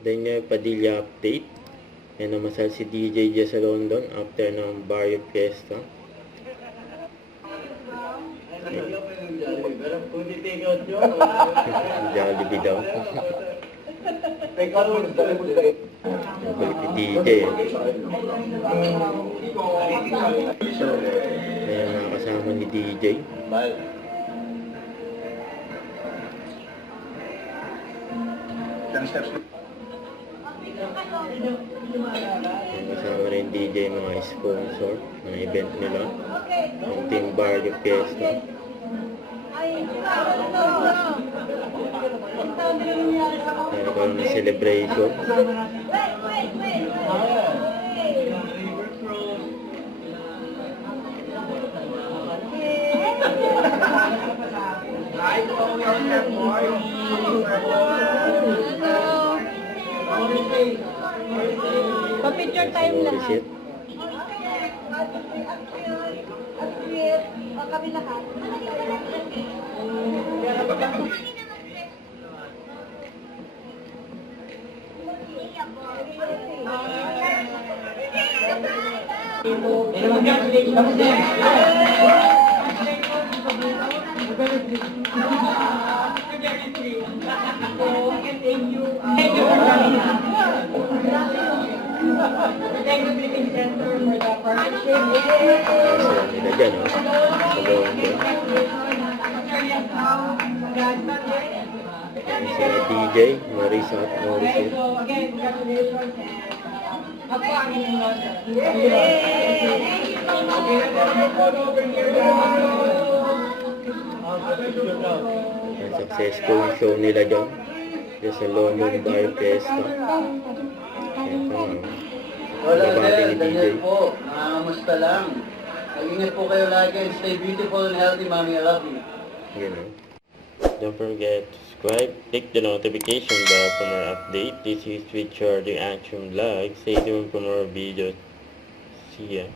Then yung Padilla update. Yan namasal si DJ dyan sa London after ng Barrio Fiesta. Jollibee daw. Nabalik si DJ. Ayan mga kasama ni DJ. Kasama rin DJ mga sponsor ng event nila. Yung Team Barrio Fiesta. Nagkaroon ng celebration. Pa-picture time lahat. Kami lahat. Nila dyan, oh. Sa loob ko. Sila DJ, Marisa at Morrison. Ang successful show nila dyan. Dyan sa London Barrio Fiesta. Hola, Daniel po. Kamusta lang? Mag-ingat po kayo lagi and stay beautiful and healthy, Mommy. I love you. You know. Don't forget to subscribe, click the notification bell for more update. This is Richard the Action Vlog. Stay tuned for more videos. See ya.